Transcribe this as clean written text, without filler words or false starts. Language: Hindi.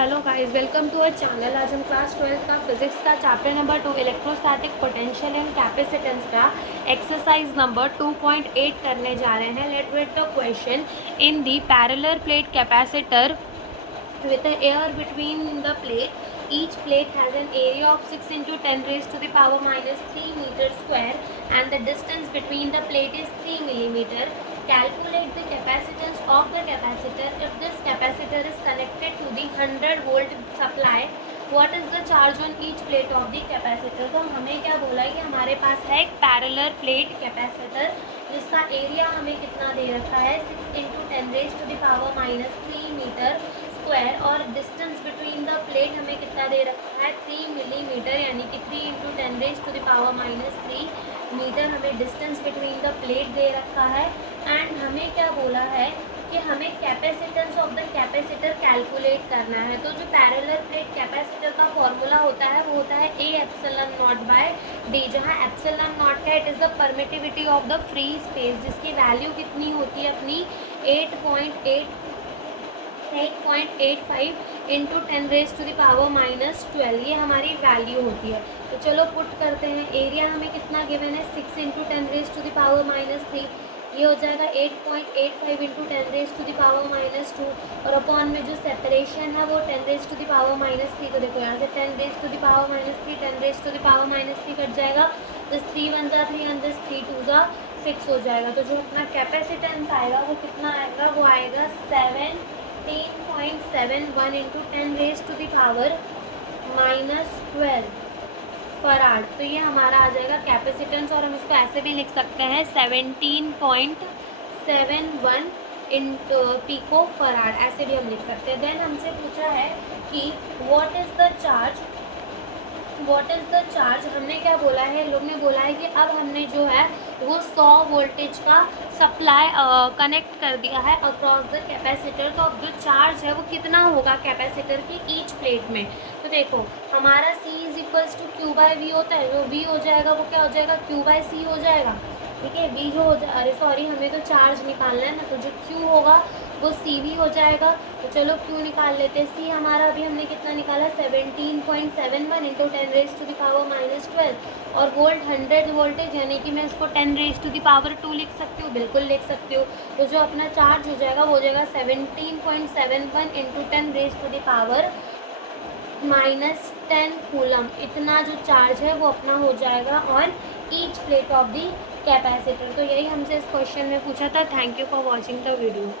Hello guys, welcome to our channel. आज हम क्लास 12 का फिजिक्स का chapter number 2 electrostatic potential and capacitance का एक्सरसाइज नंबर 2.8 करने जा रहे हैं। Let read the question. In the parallel plate capacitor with the air between the plate, each plate has an area of 6 into 10 raised to the power minus 3 meter square and the distance between the plate is 3 millimeter. Calculate the capacitance of the capacitor if this capacitor is connected to the 100 volt supply. What is the charge on each plate of the capacitor? तो हमें क्या बोला है कि हमारे पास है एक पैरेलल प्लेट कैपेसिटर जिसका एरिया हमें कितना दे रखा है 6 into 10 raised to the power minus 3 metre square और डिस्टेंस बिटवीन द प्लेट हमें कितना दे रखा है 3 मिलीमीटर, यानी कि 3 into 10 raised to the power minus 3 metre हमें डिस्टेंस बिटवीन द प्लेट दे रखा है। एंड हमें क्या बोला है कि हमें capacitance of the capacitor calculate करना है। तो जो पैरेलल प्लेट कैपेसिटर का फॉर्मूला होता है वो होता है A epsilon naught by D, जहाँ एप्सिलॉन नॉट का it is the permittivity of the free space, जिसकी वैल्यू कितनी होती है अपनी 8.85 into 10 raise to the power minus 12, ये हमारी वैल्यू होती है। तो चलो पुट करते हैं। एरिया हमें कितना गिवन है 6 into 10 raise to the power minus 3, ये हो जाएगा 8.85 into 10 raise to the power minus 2 और अपॉन में जो सेपरेशन है वो 10 raise to the power minus 3। तो देखो यहाँ से 10 raise to the power minus 3 10 raise to the power minus 3 cut जाएगा, दिस 3 1 जा 3 एंड दिस 3 2 जा 6 हो जाएगा। तो जो अपना कैपेसिटेंस आएगा वो कितना आएगा, वो आएगा 17.71 into 10 raise to the power minus 12 farad. तो ये हमारा आ जाएगा कैपेसिटेंस और हम इसको ऐसे भी लिख सकते हैं 17.71 इंटू पिको फराड, ऐसे भी हम लिख सकते हैं। देन हमसे पूछा है कि व्हाट इज़ द चार्ज। हमने क्या बोला है, लोग ने बोला है कि अब हमने जो है वो 100 वोल्टेज का सप्लाई कनेक्ट कर दिया है अक्रॉस द कैपेसिटर। तो अब जो चार्ज है वो कितना होगा कैपेसिटर की ईच प्लेट में। तो देखो हमारा C is equals to Q by V होता है, जो V हो जाएगा वो क्या हो जाएगा Q बाई C हो जाएगा। ठीक है, V जो हो जाए, अरे सॉरी हमें तो चार्ज निकालना है ना, तो जो Q होगा वो CV हो जाएगा। तो चलो Q निकाल लेते हैं। C हमारा अभी हमने कितना निकाला 17.71 into 10 raise to the power minus 12 और वोल्ट 100 वोल्टेज, यानी कि मैं इसको 10 रेज टू द पावर 2 लिख सकती हूँ, बिल्कुल लिख सकती हूँ। तो जो अपना चार्ज हो जाएगा वो हो जाएगा 17.71 into 10 raise to the power minus 10 coulomb. इतना जो चार्ज है वो अपना हो जाएगा on each plate of the capacitor. तो यही हमसे इस क्वेश्चन में पूछा था। Thank you for watching the video.